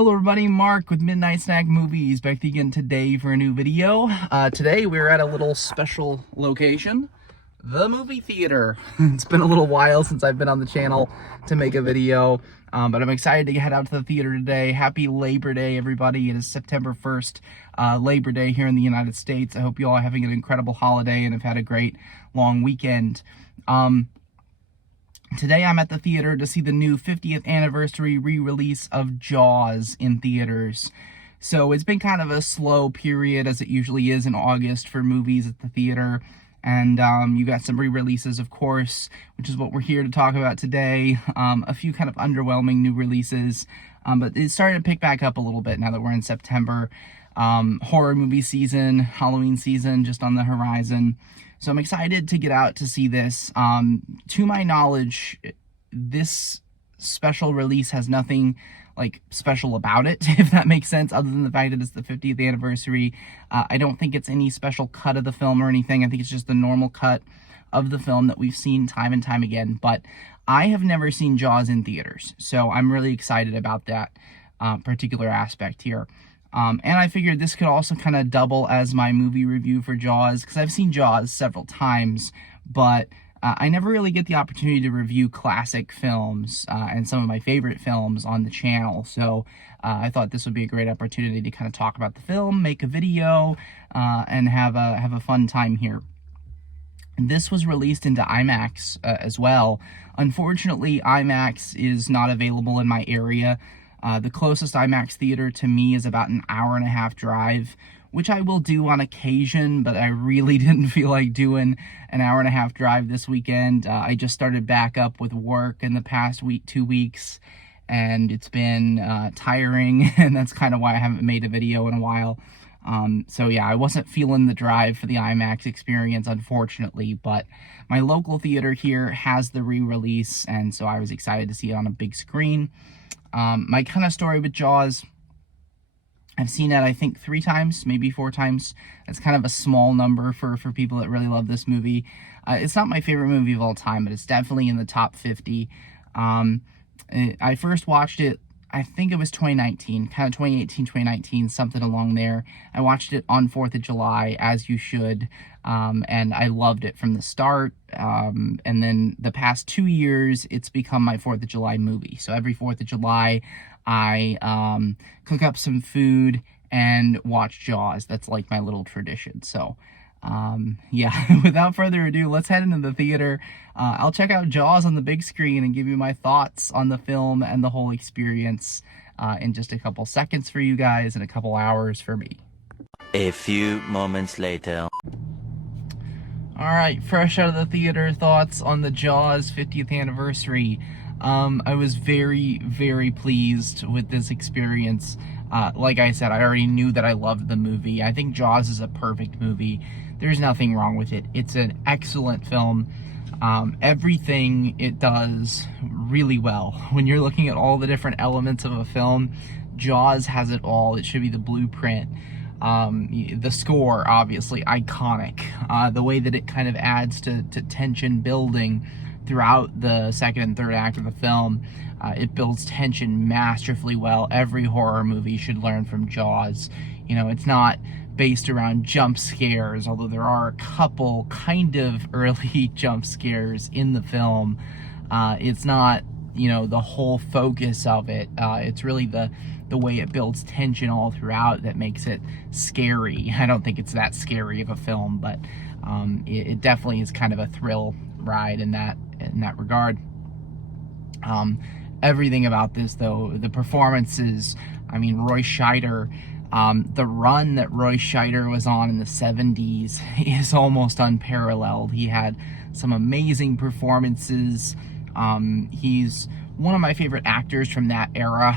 Hello everybody, Mark with Midnight Snack Movies, back again today for a new video. Today we're at a little special location, the movie theater. It's been a little while since I've been on the channel to make a video, but I'm excited to head out to the theater today. Happy Labor Day, everybody. It is September 1st, Labor Day here in the United States. I hope you all are having an incredible holiday and have had a great long weekend. Today I'm at the theater to see the new 50th anniversary re-release of Jaws in theaters. So it's been kind of a slow period, as it usually is in August for movies at the theater. And you got some re-releases, of course, which is what we're here to talk about today. A few kind of underwhelming new releases, but it's starting to pick back up a little bit now that we're in September. Horror movie season, Halloween season just on the horizon. So I'm excited to get out to see this. To my knowledge, this special release has nothing like special about it, if that makes sense, other than the fact that it's the 50th anniversary. I don't think it's any special cut of the film or anything. I think it's just the normal cut of the film that we've seen time and time again. But I have never seen Jaws in theaters, so I'm really excited about that particular aspect here. And I figured this could also kind of double as my movie review for Jaws, because I've seen Jaws several times, but I never really get the opportunity to review classic films and some of my favorite films on the channel. So I thought this would be a great opportunity to kind of talk about the film, make a video, and have a fun time here. This was released into IMAX as well. Unfortunately, IMAX is not available in my area. The closest IMAX theater to me is about an hour-and-a-half drive, which I will do on occasion, but I really didn't feel like doing an hour-and-a-half drive this weekend. I just started back up with work in the past 2 weeks, and it's been tiring, and that's kind of why I haven't made a video in a while. So yeah, I wasn't feeling the drive for the IMAX experience, unfortunately, but my local theater here has the re-release, and so I was excited to see it on a big screen. My kind of story with Jaws, I've seen it, I think, 3 times, maybe 4 times. That's kind of a small number for people that really love this movie. It's not my favorite movie of all time, but it's definitely in the top 50. I first watched it, I think it was 2019, kind of 2018, 2019, something along there. I watched it on 4th of July, as you should, and I loved it from the start. And then the past 2 years, it's become my 4th of July movie. So every 4th of July, I cook up some food and watch Jaws. That's like my little tradition. So yeah, without further ado, let's head into the theater. I'll check out Jaws on the big screen and give you my thoughts on the film and the whole experience in just a couple seconds for you guys and a couple hours for me. A few moments later. Alright, fresh out of the theater, thoughts on the Jaws 50th anniversary. I was very, very pleased with this experience. Like I said, I already knew that I loved the movie. I think Jaws is a perfect movie. There's nothing wrong with it. It's an excellent film. Everything it does really well. When you're looking at all the different elements of a film, Jaws has it all. It should be the blueprint. The score, obviously, iconic. The way that it kind of adds to tension building throughout the second and third act of the film. It builds tension masterfully well. Every horror movie should learn from Jaws. You know, it's not based around jump scares, although there are a couple kind of early jump scares in the film. It's not, you know, the whole focus of it. It's really the way it builds tension all throughout that makes it scary. I don't think it's that scary of a film, but it definitely is kind of a thrill ride in that regard. Everything about this, though, the performances, I mean, Roy Scheider, the run that Roy Scheider was on in the 70s is almost unparalleled. He had some amazing performances. He's one of my favorite actors from that era.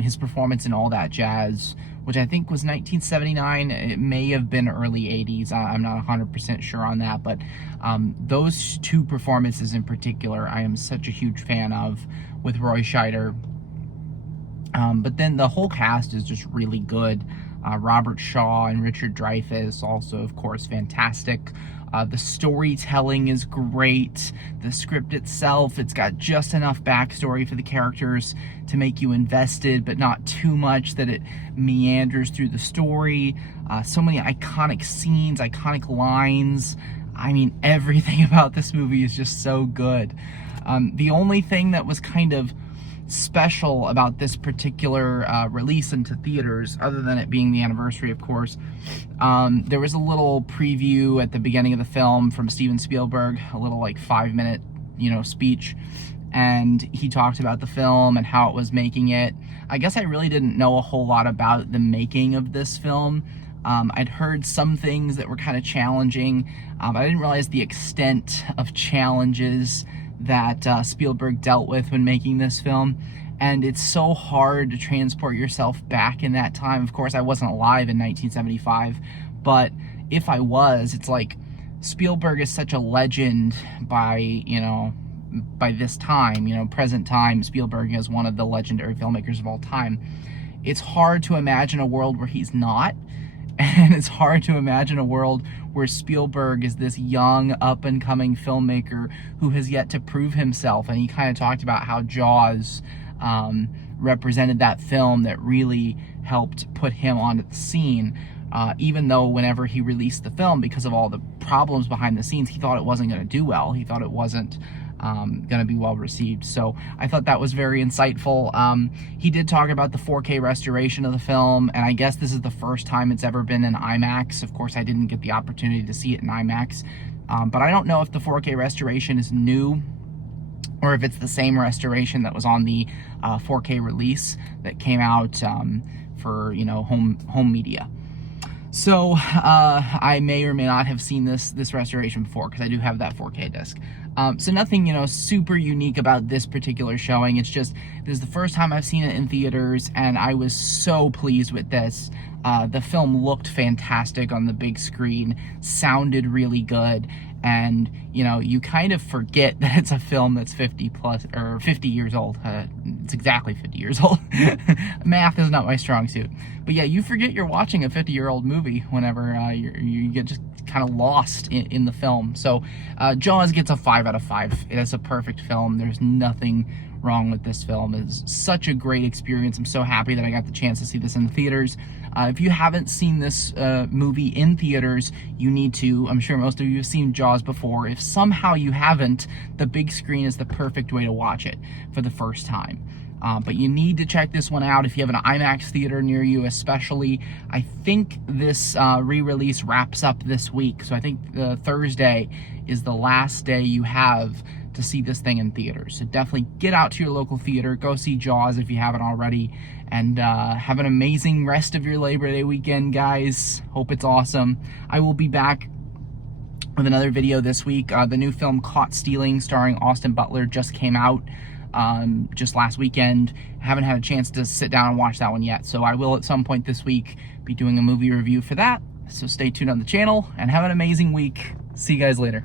His performance in All That Jazz, which I think was 1979, it may have been early 80s, I'm not 100% sure on that, but those 2 performances in particular, I am such a huge fan of with Roy Scheider. But then the whole cast is just really good. Robert Shaw and Richard Dreyfuss, also, of course, fantastic. The storytelling is great. The script itself, it's got just enough backstory for the characters to make you invested, but not too much that it meanders through the story. So many iconic scenes, iconic lines. I mean, everything about this movie is just so good. The only thing that was kind of special about this particular release into theaters, other than it being the anniversary, of course, there was a little preview at the beginning of the film from Steven Spielberg, a little like 5-minute, speech, and he talked about the film and how it was making it. I guess I really didn't know a whole lot about the making of this film. I'd heard some things that were kind of challenging, but I didn't realize the extent of challenges that Spielberg dealt with when making this film. And it's so hard to transport yourself back in that time. Of course, I wasn't alive in 1975, but if I was, it's like Spielberg is such a legend by this time, present time. Spielberg is one of the legendary filmmakers of all time. It's hard to imagine a world where he's not. And it's hard to imagine a world where Spielberg is this young, up-and-coming filmmaker who has yet to prove himself. And he kind of talked about how Jaws represented that film that really helped put him onto the scene. Even though whenever he released the film, because of all the problems behind the scenes, he thought it wasn't going to do well. He thought it wasn't going to be well received. So I thought that was very insightful. He did talk about the 4K restoration of the film, and I guess this is the first time it's ever been in IMAX. Of course, I didn't get the opportunity to see it in IMAX, but I don't know if the 4K restoration is new or if it's the same restoration that was on the 4K release that came out for home media. So I may or may not have seen this restoration before, because I do have that 4K disc. So nothing, super unique about this particular showing. It's just, this is the first time I've seen it in theaters, and I was so pleased with this. The film looked fantastic on the big screen, sounded really good, and, you kind of forget that it's a film that's 50 years old. It's exactly 50 years old. Math is not my strong suit. But yeah, you forget you're watching a 50-year-old movie whenever you get just kind of lost in the film. So Jaws gets a 5 out of 5. It is a perfect film. There's nothing wrong with this film. It's such a great experience. I'm so happy that I got the chance to see this in the theaters. If you haven't seen this movie in theaters, you need to. I'm sure most of you have seen Jaws before. If somehow you haven't, the big screen is the perfect way to watch it for the first time. But you need to check this one out if you have an IMAX theater near you, especially. I think this re-release wraps up this week, so I think Thursday is the last day you have to see this thing in theaters. So definitely get out to your local theater, go see Jaws if you haven't already, and have an amazing rest of your Labor Day weekend, guys. Hope it's awesome. I will be back with another video this week. The new film Caught Stealing, starring Austin Butler, just came out just last weekend. Haven't had a chance to sit down and watch that one yet, so I will at some point this week be doing a movie review for that. So stay tuned on the channel and have an amazing week. See you guys later.